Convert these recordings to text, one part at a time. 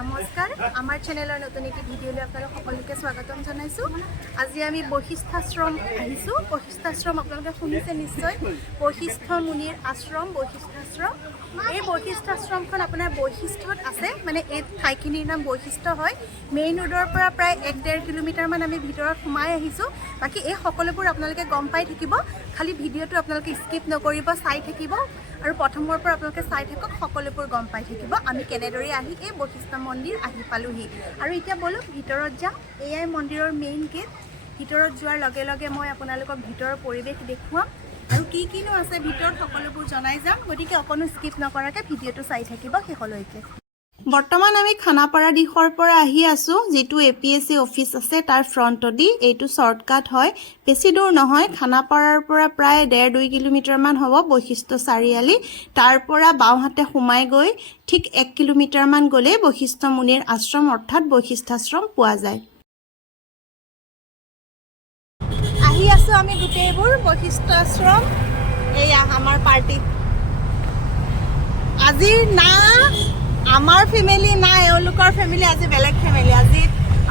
নমস্কাৰ আমাৰ চেনেলৰ নতুন এটি ভিডিঅ'লৈ আপোনালোক সকলোকে স্বাগতম জনাইছোঁ। আজি আমি বশিষ্ঠ আশ্ৰম আহিছোঁ। বশিষ্ঠ আশ্ৰম আপোনালোকে শুনিছে নিশ্চয়, বশিষ্ঠ মুনিৰ আশ্ৰম বশিষ্ঠ আশ্ৰম। এই বশিষ্ঠ আশ্ৰমখন আপোনাৰ বশিষ্ঠত আছে, মানে এই ঠাইখিনিৰ নাম বশিষ্ঠ হয়। মেইন ৰোডৰ পৰা প্ৰায় 1-1.5 কিলোমিটাৰমান আমি ভিতৰত সোমাই আহিছোঁ। বাকী এই সকলোবোৰ আপোনালোকে গম পাই থাকিব, খালি ভিডিঅ'টো আপোনালোকে স্কিপ নকৰিব, চাই থাকিব আৰু প্ৰথমৰ পৰা আপোনালোকে চাই থাকক, সকলোবোৰ গম পাই থাকিব আমি কেনেদৰে আহি এই বশিষ্ঠ মন্দিৰ আহি পালোহি। আৰু এতিয়া বলক ভিতৰত যাওঁ। এয়াই মন্দিৰৰ মেইন গেট। ভিতৰত যোৱাৰ লগে লগে মই আপোনালোকক ভিতৰৰ পৰিৱেশ দেখুৱাম আৰু কি কিনো আছে ভিতৰত সকলোবোৰ জনাই যাম। গতিকে অকণো স্কিপ নকৰাকৈ ভিডিঅ'টো চাই থাকিব শেষলৈকে। বৰ্তমান আমি খানাপাৰা দিশৰ পৰা আহি আছোঁ, যিটো APSC অফিচ আছে তাৰ ফ্ৰণ্টদি। এইটো শ্বৰ্টকাট হয়, বেছি দূৰ নহয়। খানাপাৰাৰ পৰা প্ৰায় 1.5-2 কিলোমিটাৰমান হ'ব বশিষ্ঠ চাৰিআলি। তাৰ পৰা বাওঁহাতে সোমাই গৈ ঠিক 1 কিলোমিটাৰমান গ'লে বশিষ্ঠ মুনিৰ আশ্ৰম অৰ্থাৎ বশিষ্ঠাশ্ৰম পোৱা যায়। আহি আছোঁ আমি গোটেইবোৰ বশিষ্ঠ আশ্ৰম। এয়া আমাৰ পাৰ্টি। আজিৰ না আমাৰ ফেমিলি না এওঁলোকৰ ফেমিলি, আজি বেলেগ ফেমিলি। আজি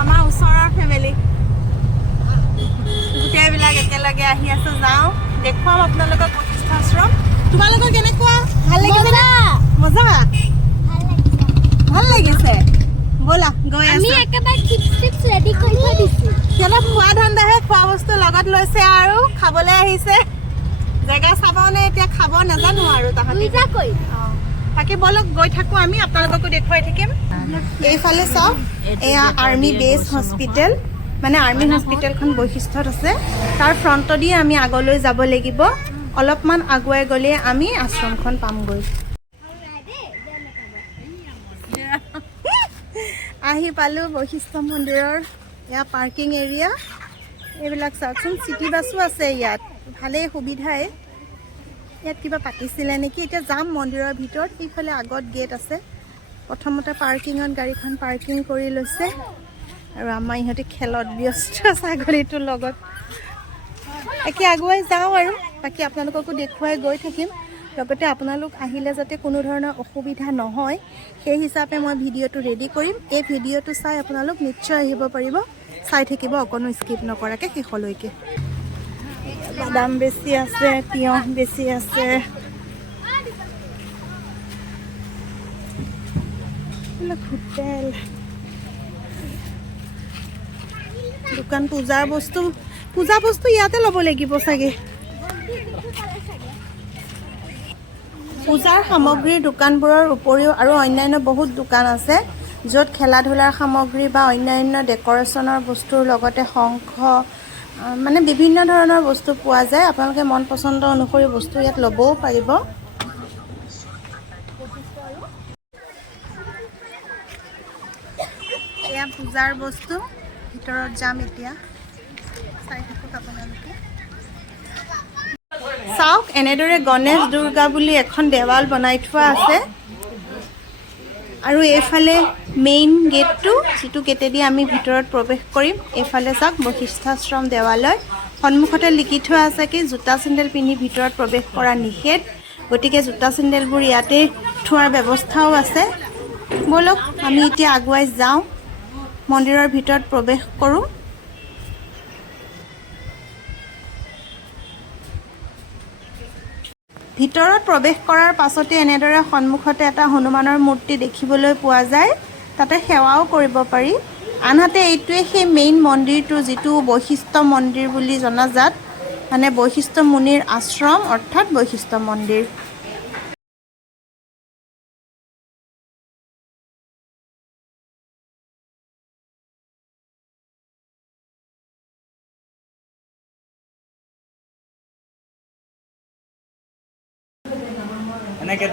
আমাৰ ওচৰৰ ফেমিলি গোটেইবিলাক একেলগে আহি আছোঁ। যাওঁ দেখুৱাম আপোনালোকক বশিষ্ঠ আশ্ৰম। তোমালোকৰ কেনেকুৱা? ভাল লাগিছে? মজা ভাল লাগিছে। ব'লা গৈ আছোঁ। সিহঁতক খোৱা ধান্দাহে, খোৱা বস্তু লগত লৈছে আৰু খাবলৈ আহিছে। জেগা চাবনে এতিয়া খাব নাজানো আৰু তাহাঁতি। বাকী বলক গৈ থাকোঁ, আমি আপোনালোককো দেখুৱাই থাকিম। এইফালে চাওক, এয়া আৰ্মি বেছ হস্পিটেল, মানে আৰ্মি হস্পিটেলখন বশিষ্ঠত আছে। তাৰ ফ্ৰণ্টদি আমি আগলৈ যাব লাগিব। অলপমান আগুৱাই গ'লে আমি আশ্ৰমখন পামগৈ। আহি পালোঁ বশিষ্ঠ মন্দিৰৰ। এয়া পাৰ্কিং এৰিয়া। এইবিলাক চাওকচোন, চিটি বাছো আছে ইয়াত, ভালেই সুবিধাই। ইয়াত কিবা পাতিছিলে নেকি। এতিয়া যাম মন্দিৰৰ ভিতৰত। সেইফালে আগত গেট আছে। প্ৰথমতে পাৰ্কিঙত গাড়ীখন পাৰ্কিং কৰি লৈছে আৰু আমাৰ ইহঁতে খেলত ব্যস্ত ছাগলীটোৰ লগত। বাকী আগুৱাই যাওঁ আৰু বাকী আপোনালোককো দেখুৱাই গৈ থাকিম। লগতে আপোনালোক আহিলে যাতে কোনো ধৰণৰ অসুবিধা নহয়, সেই হিচাপে মই ভিডিঅ'টো ৰেডি কৰিম। এই ভিডিঅ'টো চাই আপোনালোক নিশ্চয় আহিব পাৰিব। চাই থাকিব অকণো স্কিপ নকৰাকৈ শেষলৈকে। বাদাম বেছি আছে, তিয়ঁহ বেছি আছে। হোটেল, দোকান, পূজা বস্তু ইয়াতে ল'ব লাগিব চাগে। পূজাৰ সামগ্ৰীৰ দোকানবোৰৰ উপৰিও আৰু অন্যান্য বহুত দোকান আছে, য'ত খেলা ধূলাৰ সামগ্ৰী বা অন্যান্য ডেক'ৰেশ্যনৰ বস্তুৰ লগতে শংখ, মানে বিভিন্ন ধৰণৰ বস্তু পোৱা যায়। আপোনালোকে মন পচন্দ অনুসৰি বস্তু ইয়াত ল'বও পাৰিব। এয়া পূজাৰ বস্তু। ভিতৰত যাম এতিয়া, চাই থাকক আপোনালোকে। চাওক, এনেদৰে গণেশ দুৰ্গা বুলি এখন দেৱাল বনাই থোৱা আছে। আৰু এইফালে মেইন গেটটো, যিটো গেটেদি আমি ভিতৰত প্ৰৱেশ কৰিম। এইফালে চাওক, বশিষ্ঠাশ্ৰম দেৱালয়। সন্মুখতে লিখি থোৱা আছে কি জোতা চেণ্ডেল পিন্ধি ভিতৰত প্ৰৱেশ কৰা নিষেধ। গতিকে জোতা চেণ্ডেলবোৰ ইয়াতে থোৱাৰ ব্যৱস্থাও আছে। ব'লক আমি এতিয়া আগুৱাই যাওঁ, মন্দিৰৰ ভিতৰত প্ৰৱেশ কৰোঁ। ভিতৰত প্ৰৱেশ কৰাৰ পাছতে এনেদৰে সন্মুখতে এটা হনুমানৰ মূৰ্তি দেখিবলৈ পোৱা যায়। তাতে সেৱাও কৰিব পাৰি। আনহাতে এইটোৱে সেই মেইন মন্দিৰটো, যিটো বশিষ্ঠ মন্দিৰ বুলি জনাজাত, মানে বশিষ্ঠ মুনিৰ আশ্ৰম অৰ্থাৎ বশিষ্ঠ মন্দিৰ। এনেকে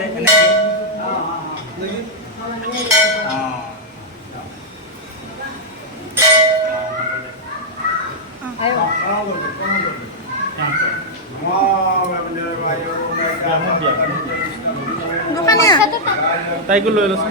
তাইকো লৈ লৈছো।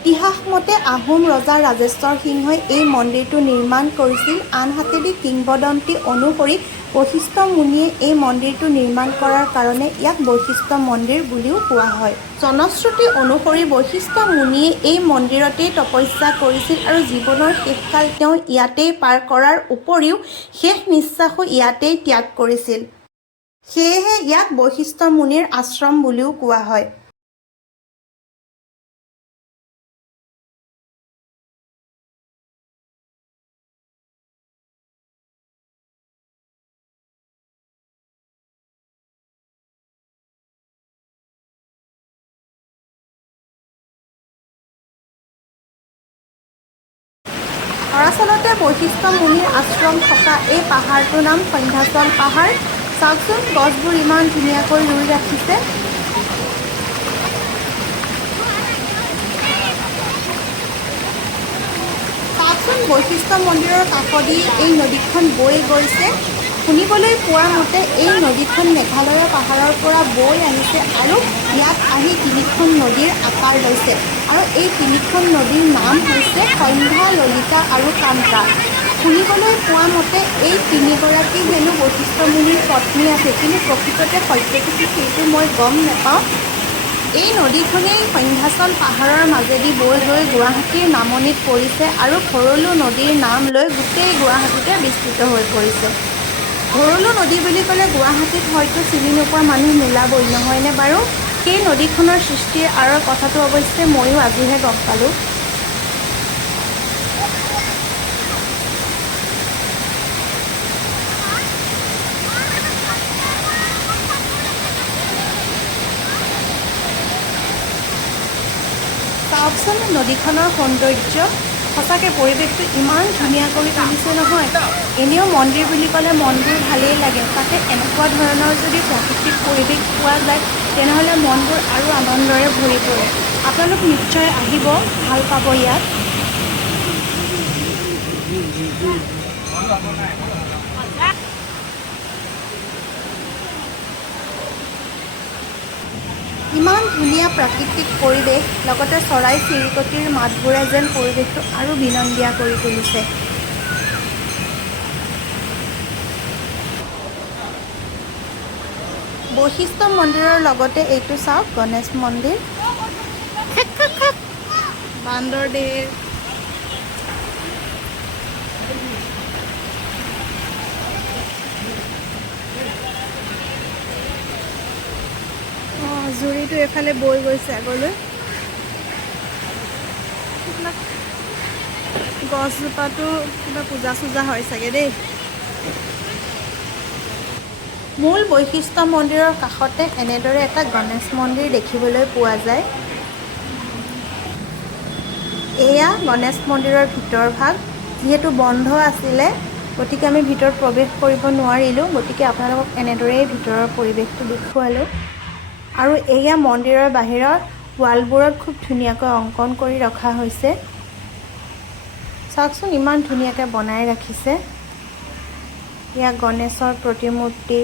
ইতিহাস মতে আহোম ৰজা ৰাজেশ্বৰ সিংহই এই মন্দিৰটো নিৰ্মাণ কৰিছিল। আনহাতেদি কিংবদন্তি অনুসৰি বশিষ্ঠ মুনিয়ে এই মন্দিৰটো নিৰ্মাণ কৰাৰ কাৰণে ইয়াক বশিষ্ঠ মন্দিৰ বুলিও কোৱা হয়। জনশ্ৰুতি অনুসৰি বশিষ্ঠ মুনিয়ে এই মন্দিৰতেই তপস্যা কৰিছিল আৰু জীৱনৰ শেষকাল তেওঁ ইয়াতেই পাৰ কৰাৰ উপৰিও শেষ নিশ্বাসো ইয়াতেই ত্যাগ কৰিছিল। সেয়েহে ইয়াক বশিষ্ঠ মুনিৰ আশ্ৰম বুলিও কোৱা হয়। দৰাচলতে বশিষ্ঠ মুনিৰ আশ্ৰম থকা এই পাহাৰটোৰ নাম সন্ধ্যাচল পাহাৰ। চাওকচোন গছবোৰ ইমান ধুনীয়াকৈ ৰুই ৰাখিছে। চাওকচোন বশিষ্ঠ মন্দিৰৰ কাষেদি এই নদীখন বৈ গৈছে। শুনিবলৈ পোৱা মতে এই নদীখন মেঘালয়ৰ পাহাৰৰ পৰা বৈ আহিছে আৰু ইয়াত আহি তিনিখন নদীৰ আকাৰ লৈছে আৰু এই তিনিখন নদীৰ নাম হৈছে সন্ধ্যা, ললিতা আৰু কান্তা। শুনিবলৈ পোৱা মতে এই তিনিগৰাকী হেনো বশিষ্ঠ মুনিৰ পত্নী আছে, কিন্তু প্ৰকৃততে সত্যটো কি সেইটো মই গম নাপাওঁ। এই নদীখনেই সন্ধ্যাচল পাহাৰৰ মাজেদি বৈ গৈ গুৱাহাটীৰ নামনিত পৰিছে আৰু ভৰলু নদীৰ নাম লৈ গোটেই গুৱাহাটীতে বিস্তৃত হৈ পৰিছে। ভৰলু নদী বুলি ক'লে গুৱাহাটীত হয়তো চিনি নোপোৱা মানুহ নোলাবই, নহয়নে বাৰু? সেই নদীখনৰ সৃষ্টিৰ আঁৰৰ কথাটো অৱশ্যে ময়ো আজিহে গম পালোঁ। চাওকচোন নদীখনৰ সৌন্দৰ্য, সঁচাকৈ পৰিৱেশটো ইমান ধুনীয়া কৰি তুলিছে নহয়। এনেও মন্দিৰ বুলি ক'লে মনবোৰ ভালেই লাগে, তাতে এনেকুৱা ধৰণৰ যদি প্ৰাকৃতিক পৰিৱেশ পোৱা যায় তেনেহ'লে মনবোৰ আৰু আনন্দৰে ভৰি পৰে। আপোনালোক নিশ্চয় আহিব, ভাল পাব ইয়াত। ইমান ধুনীয়া প্ৰাকৃতিক পৰিৱেশ, লগতে চৰাই চিৰিকটিৰ মাতবোৰে যেন পৰিৱেশটো আৰু বিনন্দীয়া কৰি তুলিছে। বশিষ্ঠ মন্দিৰৰ লগতে এইটো চাওক গণেশ মন্দিৰ। বান্দৰ দেৰ জুৰিটো এফালে বৈ গৈছে আগলৈ। গছজোপাটো কিবা পূজা চূজা হয় চাগে দেই। মূল বশিষ্ঠ মন্দিৰৰ কাষতে এনেদৰে এটা গণেশ মন্দিৰ দেখিবলৈ পোৱা যায়। এয়া গণেশ মন্দিৰৰ ভিতৰ ভাগ। যিহেতু বন্ধ আছিলে গতিকে আমি ভিতৰত প্ৰৱেশ কৰিব নোৱাৰিলোঁ, গতিকে আপোনালোকক এনেদৰেই ভিতৰৰ পৰিৱেশটো দেখুৱালোঁ। আৰু এয়া মন্দিৰৰ বাহিৰৰ ৱালবোৰত খুব ধুনীয়াকৈ অংকন কৰি ৰখা হৈছে। চাওকচোন ইমান ধুনীয়াকৈ বনাই ৰাখিছে। এয়া গণেশৰ প্ৰতিমূৰ্তি।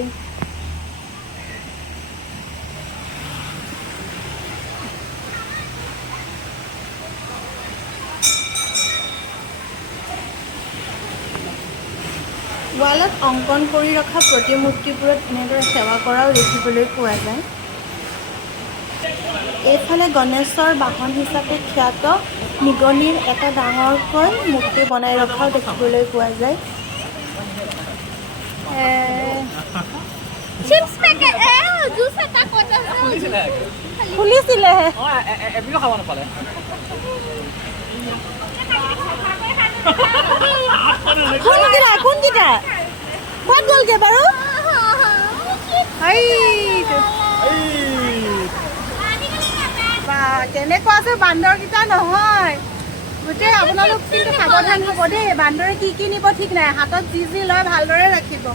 ৱালত অংকন কৰি ৰখা প্ৰতিমূৰ্তিবোৰত এনেদৰে সেৱা কৰাও দেখিবলৈ পোৱা যায়। এইফালে গণেশৰ বাহন হিচাপে খ্যাত নিগনিৰ এটা ডাঙৰকৈ মূৰ্তি বনাই ৰখাও দেখিবলৈ পোৱা যায়। চিপছ পেকেট জুচ এটা কথা খুলিছিলে এবিও খাব নাপালে। কোনকেইটা ক'ত গ'লগে বাৰু? কেনেকুৱা আছে বান্দৰকেইটা নহয় গোটেই। আপোনালোক কিন্তু সাৱধান হ'ব দেই, বান্দৰে কি কি নিব ঠিক নাই। হাতত যি যি লয় ভালদৰে ৰাখিব।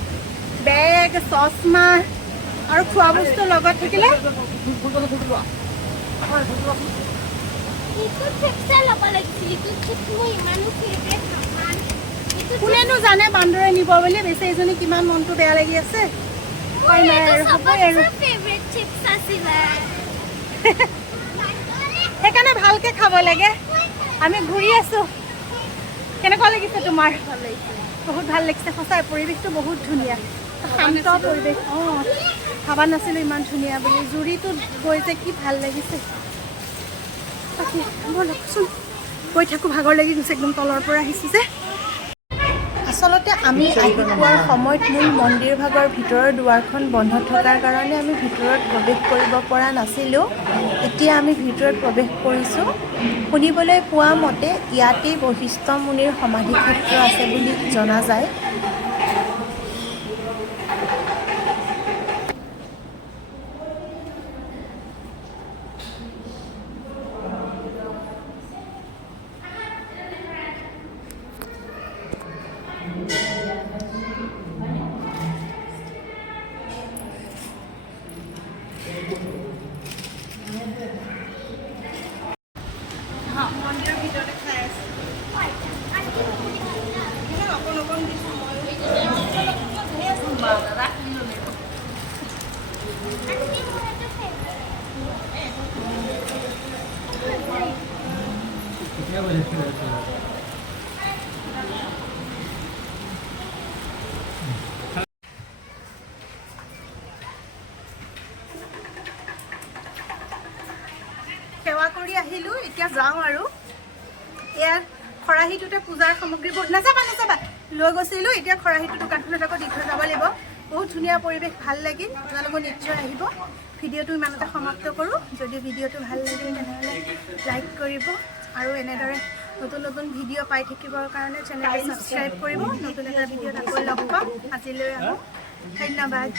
বেগ, চশমা আৰু খোৱা বস্তু লগত থাকিলে কোনেনো জানে বান্দৰে নিব বুলি। বেছি এজনী কিমান মনটো বেয়া লাগি আছে। সেইকাৰণে ভালকে খাব লাগে। আমি ঘূৰি আছো। কেনেকুৱা লাগিছে তোমাৰ? বহুত ভাল লাগিছে সঁচাই। পৰিৱেশটো বহুত ধুনীয়া, শান্ত পৰিৱেশ। ভাবা নাছিলোঁ ইমান ধুনীয়া বুলি। জুৰিটোত গৈ যে কি ভাল লাগিছে। ব'লকচোন গৈ থাকোঁ, ভাগৰ লাগি গৈছে একদম। তলৰ পৰা আহিছোঁ যে। আচলতে আমি আহি পোৱাৰ সময়ত মূল মন্দিৰ ভাগৰ ভিতৰৰ দুৱাৰখন বন্ধ থকাৰ কাৰণে আমি ভিতৰত প্ৰৱেশ কৰিব পৰা নাছিলোঁ। এতিয়া আমি ভিতৰত প্ৰৱেশ কৰিছোঁ। শুনিবলৈ পোৱা মতে ইয়াতেই বশিষ্ঠ মুনিৰ সমাধি ক্ষেত্ৰ আছে বুলি জনা যায়। মন্দিৰৰ ভিতৰতে খাই আছে। সেৱা কৰি আহিলোঁ, এতিয়া যাওঁ আৰু। ইয়াত খৰাহীটোতে পূজাৰ সামগ্ৰীবোৰ নাযাবা লৈ গৈছিলোঁ। এতিয়া খৰাহীটো দোকানখনত আকৌ দি থৈ যাব লাগিব। বহুত ধুনীয়া পৰিৱেশ, ভাল লাগিল। আপোনালোকো নিশ্চয় আহিব। ভিডিঅ'টো ইমানতে সমাপ্ত কৰোঁ। যদি ভিডিঅ'টো ভাল লাগিল তেনেহ'লে লাইক কৰিব আৰু এনেদৰে নতুন নতুন ভিডিঅ' পাই থাকিবৰ কাৰণে চেনেলটো ছাবস্ক্ৰাইব কৰিব। নতুন এটা ভিডিঅ'ত আকৌ লগ পাম। আজিলৈ আহোঁ, ধন্যবাদ।